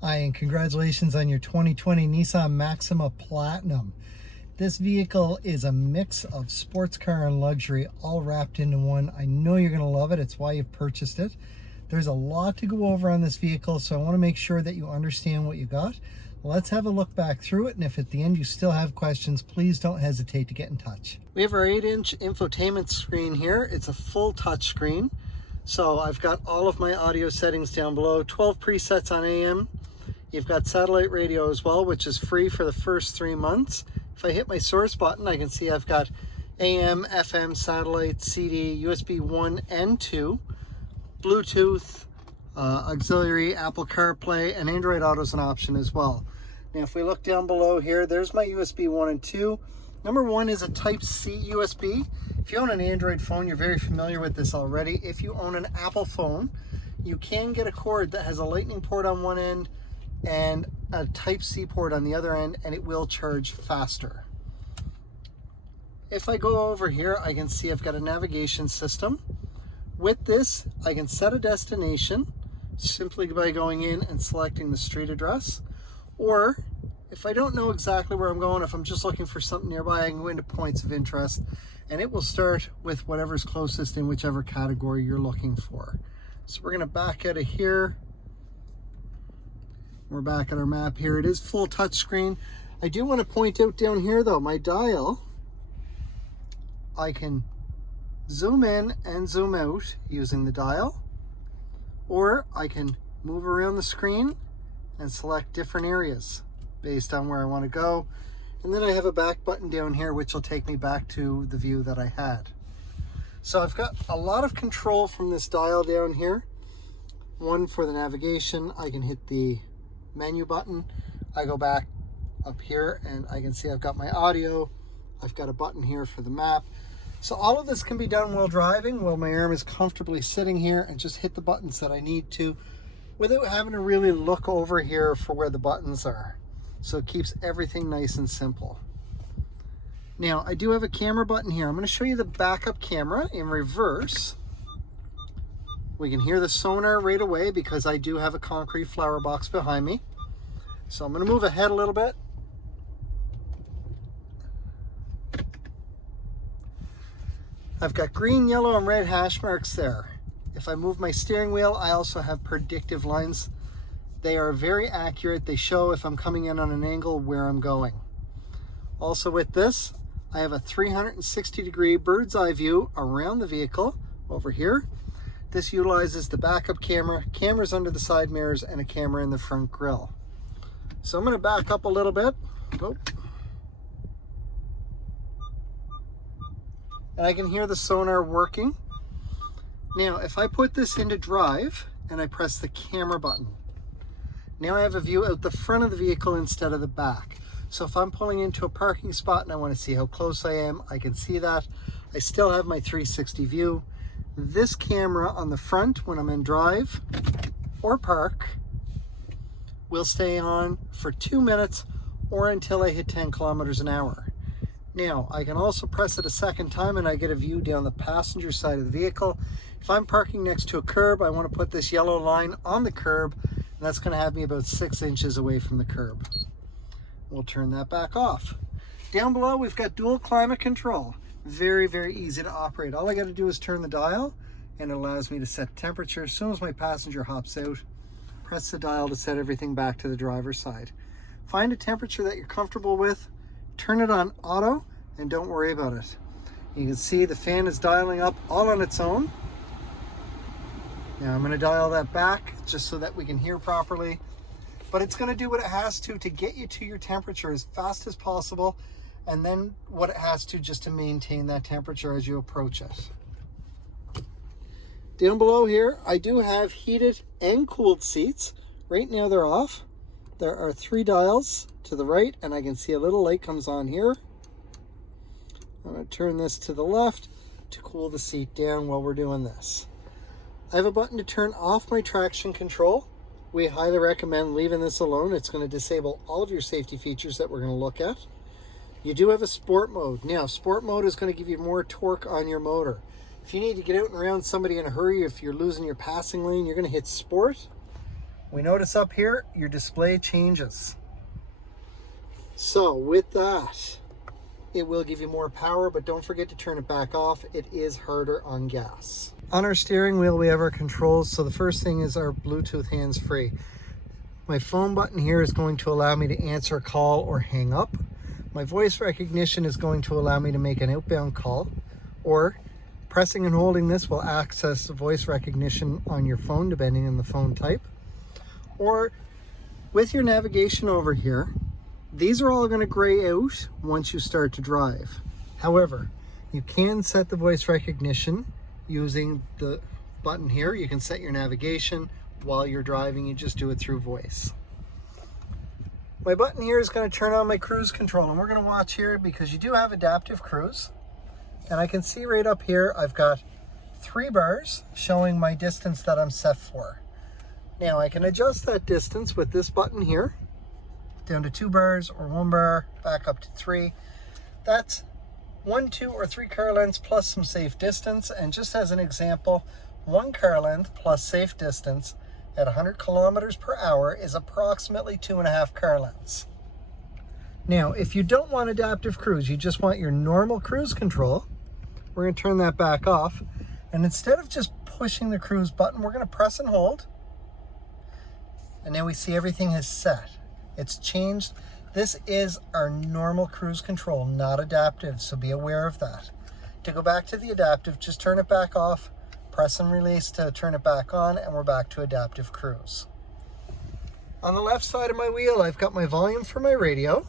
Hi, and congratulations on your 2020 Nissan Maxima Platinum. This vehicle is a mix of sports car and luxury all wrapped into one. I know you're going to love it. It's why you've purchased it. There's a lot to go over on this vehicle, so I want to make sure that you understand what you got. Let's have a look back through it, and if at the end you still have questions, please don't hesitate to get in touch. We have our 8-inch infotainment screen here. It's a full touch screen. So I've got all of my audio settings down below, 12 presets on AM. You've got satellite radio as well, which is free for the first 3 months. If I hit my source button, I can see I've got AM, FM, satellite, CD, USB 1 and 2, Bluetooth, auxiliary, Apple CarPlay, and Android Auto is an option as well. Now if we look down below here, there's my USB 1 and 2. Number 1 is a Type-C USB. If you own an Android phone, you're very familiar with this already. If you own an Apple phone, you can get a cord that has a lightning port on one end and a Type-C port on the other end, and it will charge faster. If I go over here, I can see I've got a navigation system. With this, I can set a destination simply by going in and selecting the street address. Or if I don't know exactly where I'm going, if I'm just looking for something nearby, I can go into points of interest, and it will start with whatever's closest in whichever category you're looking for. So we're going to back out of here. We're back at our map here. It is full touch screen. I do want to point out down here though, my dial, I can zoom in and zoom out using the dial, or I can move around the screen and select different areas based on where I want to go. And then I have a back button down here, which will take me back to the view that I had. So I've got a lot of control from this dial down here. One for the navigation, I can hit the menu button. I go back up here and I can see I've got my audio. I've got a button here for the map. So all of this can be done while driving, while my arm is comfortably sitting here, and just hit the buttons that I need to without having to really look over here for where the buttons are. So it keeps everything nice and simple. Now I do have a camera button here. I'm going to show you the backup camera in reverse. We can hear the sonar right away because I do have a concrete flower box behind me. So I'm going to move ahead a little bit. I've got green, yellow, and red hash marks there. If I move my steering wheel, I also have predictive lines. They are very accurate. They show if I'm coming in on an angle where I'm going. Also with this, I have a 360-degree bird's eye view around the vehicle over here. This utilizes the backup camera, cameras under the side mirrors, and a camera in the front grille. So I'm going to back up a little bit. And I can hear the sonar working. Now, if I put this into drive and I press the camera button, now I have a view out the front of the vehicle instead of the back. So if I'm pulling into a parking spot and I want to see how close I am, I can see that. I still have my 360 view. This camera on the front when I'm in drive or park will stay on for 2 minutes or until I hit 10 kilometers an hour. Now, I can also press it a second time and I get a view down the passenger side of the vehicle. If I'm parking next to a curb, I want to put this yellow line on the curb, and that's going to have me about 6 inches away from the curb. We'll turn that back off. Down below, we've got dual climate control. Very, very easy to operate. All I got to do is turn the dial and it allows me to set temperature. As soon as my passenger hops out, press the dial to set everything back to the driver's side. Find a temperature that you're comfortable with, turn it on auto, and don't worry about it. You can see the fan is dialing up all on its own. Now I'm going to dial that back just so that we can hear properly. But it's going to do what it has to get you to your temperature as fast as possible, and then what it has to just to maintain that temperature as you approach it. Down below here, I do have heated and cooled seats. Right now they're off. There are 3 dials to the right, and I can see a little light comes on here. I'm going to turn this to the left to cool the seat down while we're doing this. I have a button to turn off my traction control. We highly recommend leaving this alone. It's going to disable all of your safety features that we're going to look at. You do have a sport mode. Now, sport mode is going to give you more torque on your motor. If you need to get out and around somebody in a hurry, if you're losing your passing lane, you're going to hit sport. we notice up here, your display changes. So with that, it will give you more power, but don't forget to turn it back off. It is harder on gas. On our steering wheel, we have our controls. So the first thing is our Bluetooth hands-free. My phone button here is going to allow me to answer a call or hang up. My voice recognition is going to allow me to make an outbound call, or pressing and holding this will access the voice recognition on your phone, depending on the phone type. Or with your navigation over here, these are all going to gray out once you start to drive. However, you can set the voice recognition using the button here. You can set your navigation while you're driving. You just do it through voice. My button here is going to turn on my cruise control, and we're going to watch here because you do have adaptive cruise. And I can see right up here, I've got 3 bars showing my distance that I'm set for. Now I can adjust that distance with this button here, down to 2 bars or 1 bar, back up to 3. That's 1, 2, or 3 car lengths plus some safe distance. And just as an example, 1 car length plus safe distance at 100 kilometers per hour is approximately 2.5 car lengths. Now, if you don't want adaptive cruise, you just want your normal cruise control, we're going to turn that back off. And instead of just pushing the cruise button, we're going to press and hold. And now we see everything is set. It's changed. This is our normal cruise control, not adaptive, so be aware of that. To go back to the adaptive, just turn it back off, press and release to turn it back on, and we're back to adaptive cruise. On the left side of my wheel, I've got my volume for my radio.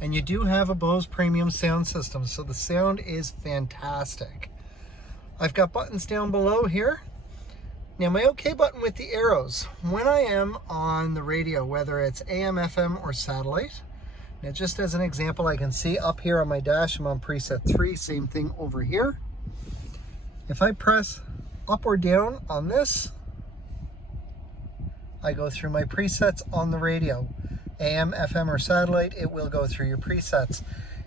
And you do have a Bose premium sound system, so the sound is fantastic. I've got buttons down below here. Now my OK button with the arrows, when I am on the radio, whether it's AM, FM, or satellite, now just as an example, I can see up here on my dash, I'm on preset 3, same thing over here. If I press up or down on this, I go through my presets on the radio. AM, FM, or satellite, it will go through your presets.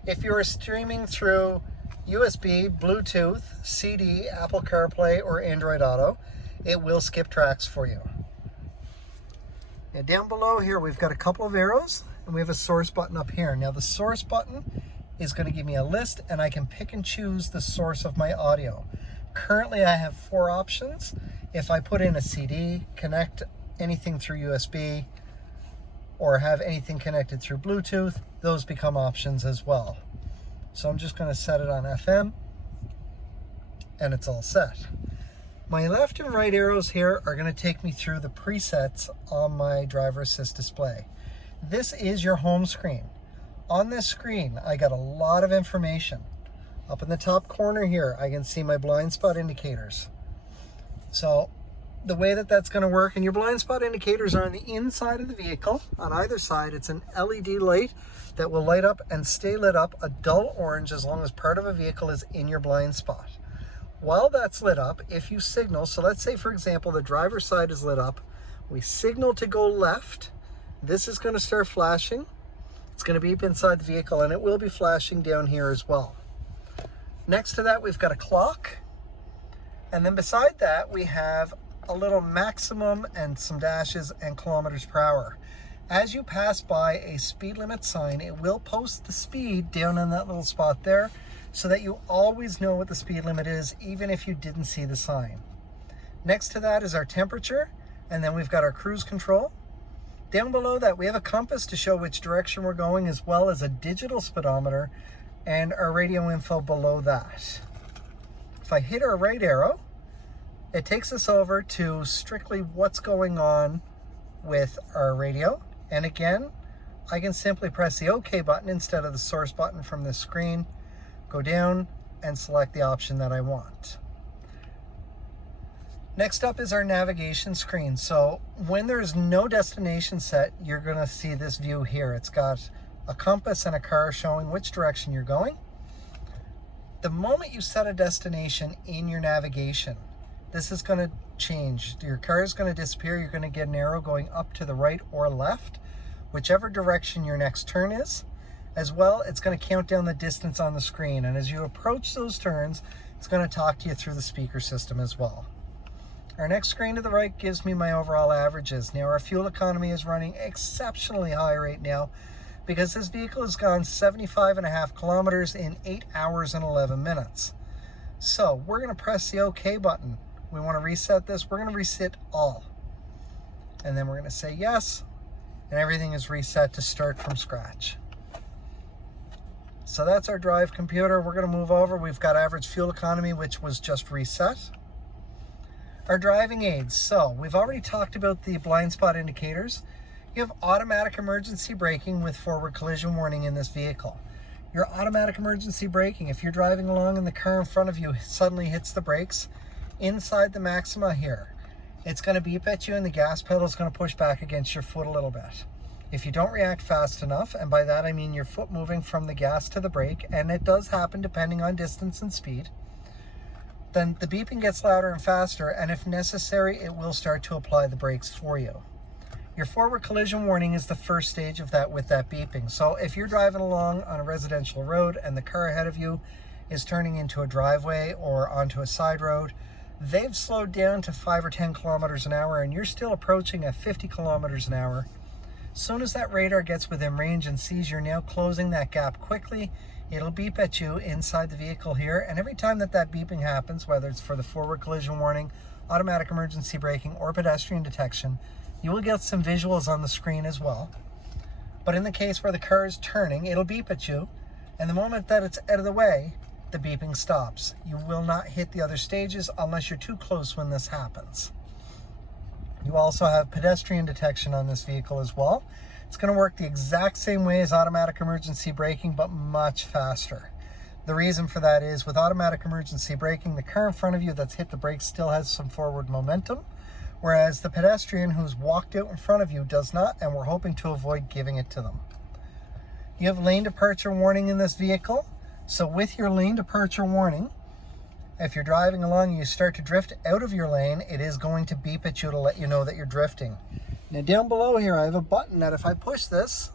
If you are streaming through USB, Bluetooth, CD, Apple CarPlay, or Android Auto, it will skip tracks for you. Now down below here, we've got a couple of arrows, and we have a source button up here. Now the source button is going to give me a list, and I can pick and choose the source of my audio. Currently I have 4 options. If I put in a CD, connect anything through USB, or have anything connected through Bluetooth, those become options as well. So I'm just going to set it on FM, and it's all set. My left and right arrows here are going to take me through the presets on my driver assist display. This is your home screen. On this screen, I got a lot of information. Up in the top corner here, I can see my blind spot indicators. So the way that that's going to work, and your blind spot indicators are on the inside of the vehicle. On either side, it's an LED light that will light up and stay lit up a dull orange as long as part of a vehicle is in your blind spot. While that's lit up, if you signal, so let's say for example the driver's side is lit up, we signal to go left, this is going to start flashing. It's going to beep inside the vehicle, and it will be flashing down here as well. Next to that, we've got a clock, and then beside that we have a little maximum and some dashes and kilometers per hour. As you pass by a speed limit sign, it will post the speed down in that little spot there, so that you always know what the speed limit is, even if you didn't see the sign. Next to that is our temperature, and then we've got our cruise control. Down below that, we have a compass to show which direction we're going, as well as a digital speedometer and our radio info below that. If I hit our right arrow, it takes us over to strictly what's going on with our radio. And again, I can simply press the OK button instead of the source button from this screen, go down and select the option that I want. Next up is our navigation screen. So when there's no destination set, you're going to see this view here. It's got a compass and a car showing which direction you're going. The moment you set a destination in your navigation, this is going to change. Your car is going to disappear. You're going to get an arrow going up to the right or left, whichever direction your next turn is. As well, it's going to count down the distance on the screen, and as you approach those turns, it's going to talk to you through the speaker system as well. Our next screen to the right gives me my overall averages. Now our fuel economy is running exceptionally high right now because this vehicle has gone 75.5 kilometers in 8 hours and 11 minutes. So we're going to press the OK button. We want to reset this. We're going to reset all. And then we're going to say yes. And everything is reset to start from scratch. So that's our drive computer. We're going to move over. We've got average fuel economy, which was just reset. Our driving aids. So we've already talked about the blind spot indicators. You have automatic emergency braking with forward collision warning in this vehicle. Your automatic emergency braking, if you're driving along and the car in front of you suddenly hits the brakes, inside the Maxima here, it's going to beep at you and the gas pedal is going to push back against your foot a little bit. If you don't react fast enough, and by that I mean your foot moving from the gas to the brake, and it does happen depending on distance and speed, then the beeping gets louder and faster, and if necessary, it will start to apply the brakes for you. Your forward collision warning is the first stage of that with that beeping. So if you're driving along on a residential road and the car ahead of you is turning into a driveway or onto a side road, they've slowed down to 5 or 10 kilometers an hour and you're still approaching at 50 kilometers an hour. As soon as that radar gets within range and sees you're now closing that gap quickly, it'll beep at you inside the vehicle here, and every time that beeping happens, whether it's for the forward collision warning, automatic emergency braking, or pedestrian detection, you will get some visuals on the screen as well. But in the case where the car is turning, it'll beep at you, and the moment that it's out of the way, the beeping stops. You will not hit the other stages unless you're too close when this happens. You also have pedestrian detection on this vehicle as well. It's going to work the exact same way as automatic emergency braking, but much faster. The reason for that is with automatic emergency braking, the car in front of you that's hit the brakes still has some forward momentum, whereas the pedestrian who's walked out in front of you does not, and we're hoping to avoid giving it to them. You have lane departure warning in this vehicle. So with your lane departure warning, if you're driving along and you start to drift out of your lane, it is going to beep at you to let you know that you're drifting. Now down below here, I have a button that if I push this,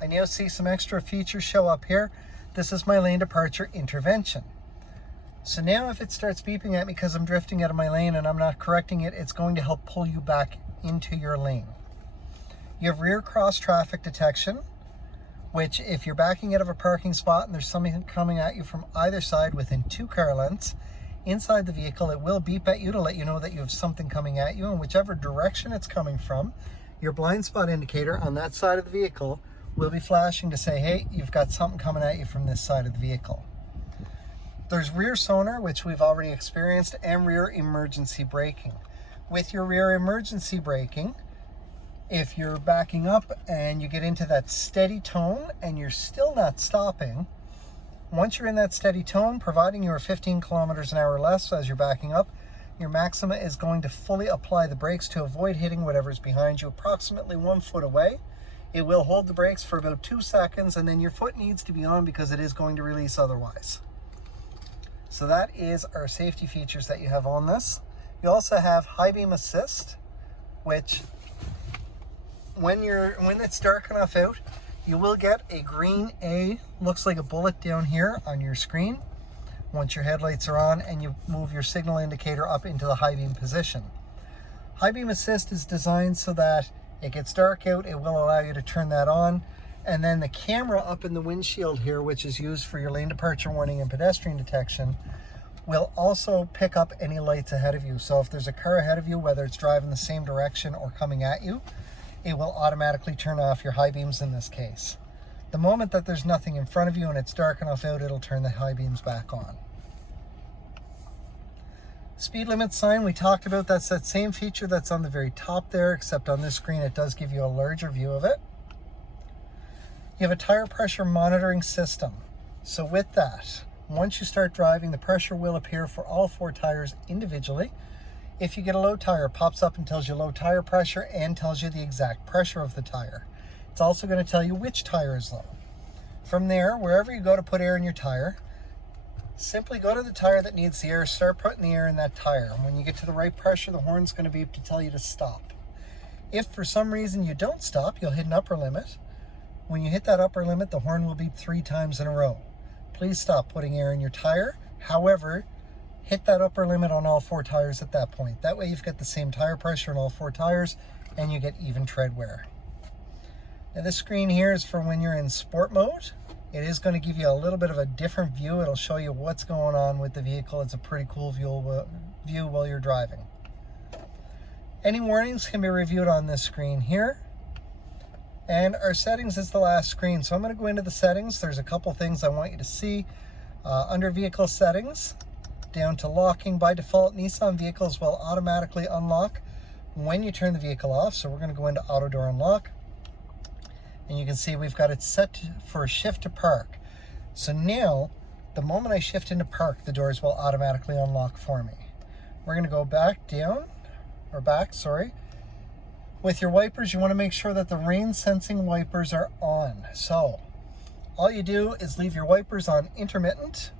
I now see some extra features show up here. This is my lane departure intervention. So now if it starts beeping at me because I'm drifting out of my lane and I'm not correcting it, it's going to help pull you back into your lane. You have rear cross traffic detection, which if you're backing out of a parking spot and there's something coming at you from either side within 2 car lengths, inside the vehicle, it will beep at you to let you know that you have something coming at you, and whichever direction it's coming from, your blind spot indicator on that side of the vehicle will be flashing to say, hey, you've got something coming at you from this side of the vehicle. There's rear sonar, which we've already experienced, and rear emergency braking. With your rear emergency braking, if you're backing up and you get into that steady tone and you're still not stopping, once you're in that steady tone, providing you're 15 kilometers an hour less as you're backing up, your Maxima is going to fully apply the brakes to avoid hitting whatever's behind you approximately 1 foot away. It will hold the brakes for about 2 seconds and then your foot needs to be on because it is going to release otherwise. So that is our safety features that you have on this. You also have high beam assist, which when it's dark enough out, you will get a green A, looks like a bullet down here on your screen once your headlights are on and you move your signal indicator up into the high beam position. High beam assist is designed so that it gets dark out, it will allow you to turn that on, and then the camera up in the windshield here, which is used for your lane departure warning and pedestrian detection, will also pick up any lights ahead of you. So if there's a car ahead of you, whether it's driving the same direction or coming at you, it will automatically turn off your high beams in this case. The moment that there's nothing in front of you and it's dark enough out, it'll turn the high beams back on. Speed limit sign, we talked about, that's that same feature that's on the very top there, except on this screen it does give you a larger view of it. You have a tire pressure monitoring system. So with that, once you start driving, the pressure will appear for all 4 tires individually. If you get a low tire, it pops up and tells you low tire pressure and tells you the exact pressure of the tire. It's also going to tell you which tire is low. From there, wherever you go to put air in your tire, simply go to the tire that needs the air, start putting the air in that tire. And when you get to the right pressure, the horn's going to beep to tell you to stop. If for some reason you don't stop, you'll hit an upper limit. When you hit that upper limit, the horn will beep 3 times in a row. Please stop putting air in your tire. However, hit that upper limit on all 4 tires at that point. That way you've got the same tire pressure on all 4 tires and you get even tread wear. Now this screen here is for when you're in sport mode. It is going to give you a little bit of a different view. It'll show you what's going on with the vehicle. It's a pretty cool view while you're driving. Any warnings can be reviewed on this screen here. And our settings is the last screen. So I'm going to go into the settings. There's a couple things I want you to see. Under vehicle settings, down to locking. By default, Nissan vehicles will automatically unlock when you turn the vehicle off. So we're going to go into auto door unlock. And you can see we've got it set for shift to park. So now, the moment I shift into park, the doors will automatically unlock for me. We're going to go back down, or back, sorry. With your wipers, you want to make sure that the rain sensing wipers are on. So all you do is leave your wipers on intermittent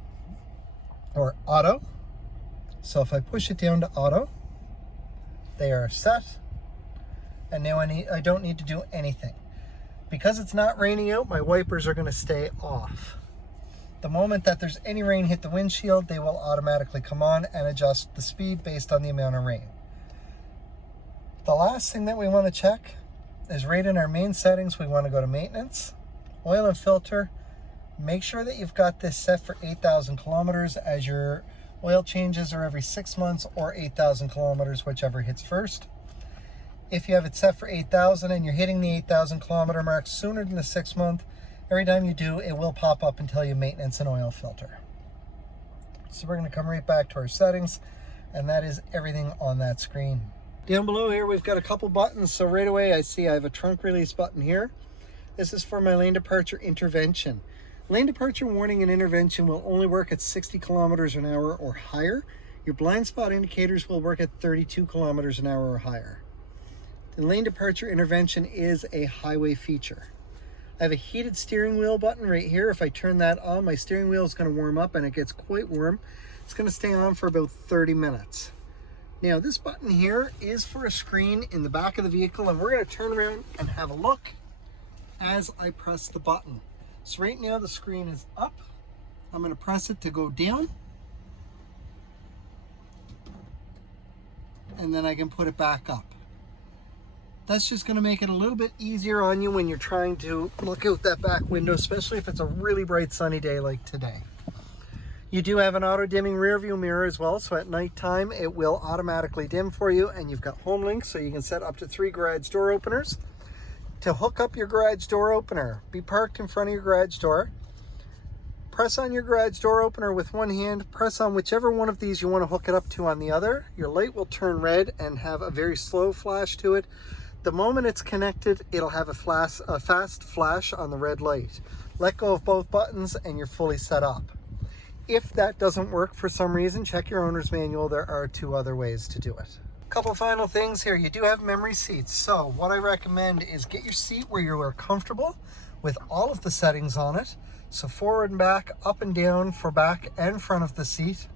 or auto. So if I push it down to auto, they are set. And now I don't need to do anything. Because it's not raining out, my wipers are going to stay off. The moment that there's any rain hit the windshield, they will automatically come on and adjust the speed based on the amount of rain. The last thing that we want to check is right in our main settings. We want to go to maintenance, oil and filter. Make sure that you've got this set for 8,000 kilometers, as your oil changes are every 6 months or 8,000 kilometers, whichever hits first. If you have it set for 8,000 and you're hitting the 8,000 kilometer mark sooner than the 6 month, every time you do, it will pop up and tell you maintenance and oil filter. So we're going to come right back to our settings, and that is everything on that screen. Down below here, we've got a couple buttons. So right away, I see I have a trunk release button here. This is for my lane departure intervention. Lane departure warning and intervention will only work at 60 kilometers an hour or higher. Your blind spot indicators will work at 32 kilometers an hour or higher. The lane departure intervention is a highway feature. I have a heated steering wheel button right here. If I turn that on, my steering wheel is going to warm up, and it gets quite warm. It's going to stay on for about 30 minutes. Now this button here is for a screen in the back of the vehicle, and we're going to turn around and have a look as I press the button. So right now the screen is up. I'm going to press it to go down, and then I can put it back up. That's just going to make it a little bit easier on you when you're trying to look out that back window, especially if it's a really bright sunny day like today. You do have an auto dimming rear view mirror as well, so at nighttime it will automatically dim for you, and you've got home link, so you can set up to 3 garage door openers. To hook up your garage door opener, be parked in front of your garage door. Press on your garage door opener with one hand, press on whichever one of these you want to hook it up to on the other. Your light will turn red and have a very slow flash to it. The moment it's connected, it'll have a fast flash on the red light. Let go of both buttons and you're fully set up. If that doesn't work for some reason, check your owner's manual. There are 2 other ways to do it. Couple final things here. You do have memory seats. So what I recommend is get your seat where you are comfortable with all of the settings on it. So forward and back, up and down for back and front of the seat.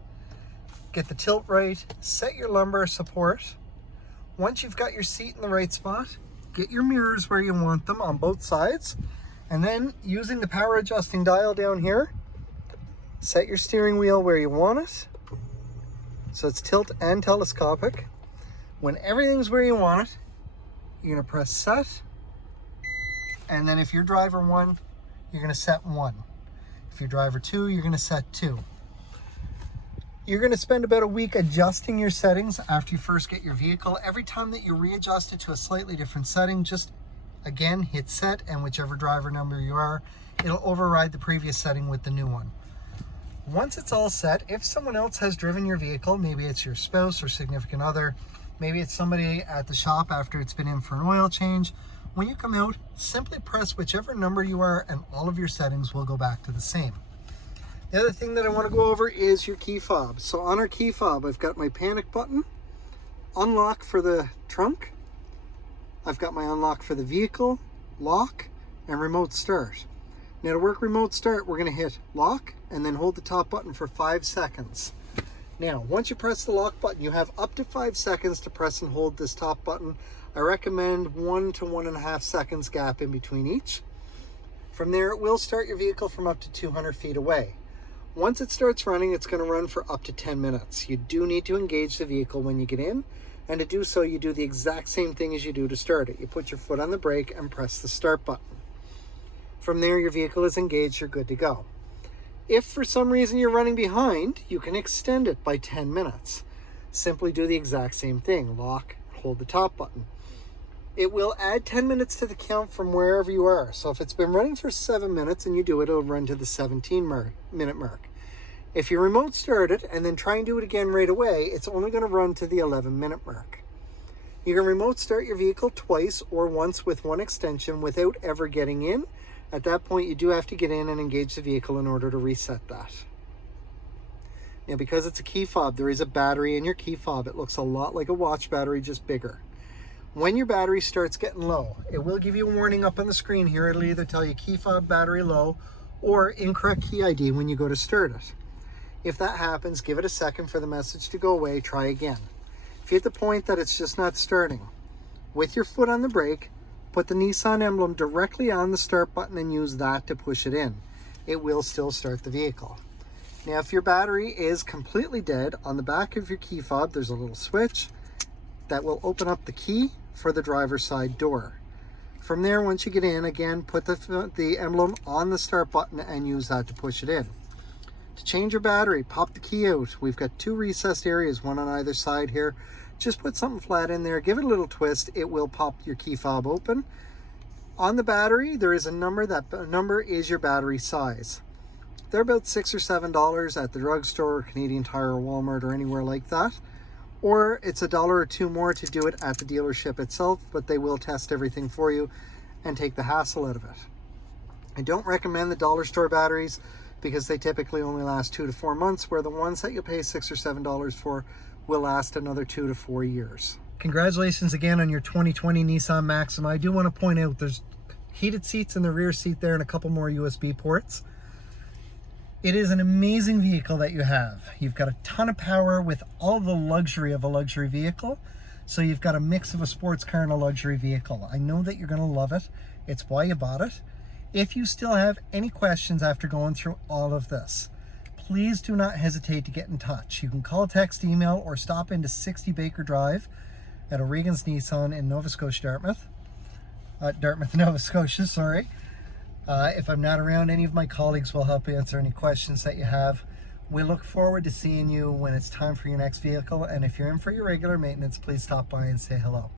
Get the tilt right, set your lumbar support. Once you've got your seat in the right spot, get your mirrors where you want them on both sides. And then using the power adjusting dial down here, set your steering wheel where you want it. So it's tilt and telescopic. When everything's where you want it, you're going to press set. And then if you're driver 1, you're going to set 1. If you're driver 2, you're going to set 2. You're going to spend about a week adjusting your settings after you first get your vehicle. Every time that you readjust it to a slightly different setting, just again hit set, and whichever driver number you are, it'll override the previous setting with the new one. Once it's all set, if someone else has driven your vehicle, maybe it's your spouse or significant other, maybe it's somebody at the shop after it's been in for an oil change, when you come out, simply press whichever number you are and all of your settings will go back to the same. The other thing that I want to go over is your key fob. So on our key fob, I've got my panic button, unlock for the trunk, I've got my unlock for the vehicle, lock, and remote start. Now to work remote start, we're going to hit lock and then hold the top button for 5 seconds. Now, once you press the lock button, you have up to 5 seconds to press and hold this top button. I recommend 1 to 1.5 seconds gap in between each. From there, it will start your vehicle from up to 200 feet away. Once it starts running, it's going to run for up to 10 minutes. You do need to engage the vehicle when you get in, and to do so, you do the exact same thing as you do to start it. You put your foot on the brake and press the start button. From there, your vehicle is engaged, you're good to go. If for some reason you're running behind, you can extend it by 10 minutes. Simply do the exact same thing. Lock, hold the top button. It will add 10 minutes to the count from wherever you are. So if it's been running for 7 minutes and you do it, it'll run to the 17-minute mark. If you remote start it and then try and do it again right away, it's only going to run to the 11-minute mark. You can remote start your vehicle twice or once with one extension without ever getting in. At that point, you do have to get in and engage the vehicle in order to reset that. Now, because it's a key fob, there is a battery in your key fob. It looks a lot like a watch battery, just bigger. When your battery starts getting low, it will give you a warning up on the screen here. It'll either tell you key fob battery low or incorrect key ID when you go to start it. If that happens, give it a second for the message to go away, try again. If you hit the point that it's just not starting, with your foot on the brake, put the Nissan emblem directly on the start button and use that to push it in. It will still start the vehicle. Now, if your battery is completely dead, on the back of your key fob, there's a little switch that will open up the key for the driver's side door. From there, once you get in, again, put the emblem on the start button and use that to push it in. To change your battery, pop the key out. We've got two recessed areas, one on either side here. Just put something flat in there, give it a little twist, it will pop your key fob open. On the battery, there is a number. That number is your battery size. They're about $6 or $7 at the drugstore, Canadian Tire, or Walmart, or anywhere like that. Or it's $1 or $2 more to do it at the dealership itself, but they will test everything for you and take the hassle out of it. I don't recommend the dollar store batteries because they typically only last 2 to 4 months, where the ones that you pay $6 or $7 for will last another 2 to 4 years. Congratulations again on your 2020 Nissan Maxima. I do want to point out there's heated seats in the rear seat there and a couple more USB ports. It is an amazing vehicle that you have. You've got a ton of power with all the luxury of a luxury vehicle. So you've got a mix of a sports car and a luxury vehicle. I know that you're going to love it. It's why you bought it. If you still have any questions after going through all of this, please do not hesitate to get in touch. You can call, text, email, or stop into 60 Baker Drive at O'Regan's Nissan in Nova Scotia, Dartmouth, Nova Scotia, sorry. If I'm not around, any of my colleagues will help answer any questions that you have. We look forward to seeing you when it's time for your next vehicle. And if you're in for your regular maintenance, please stop by and say hello.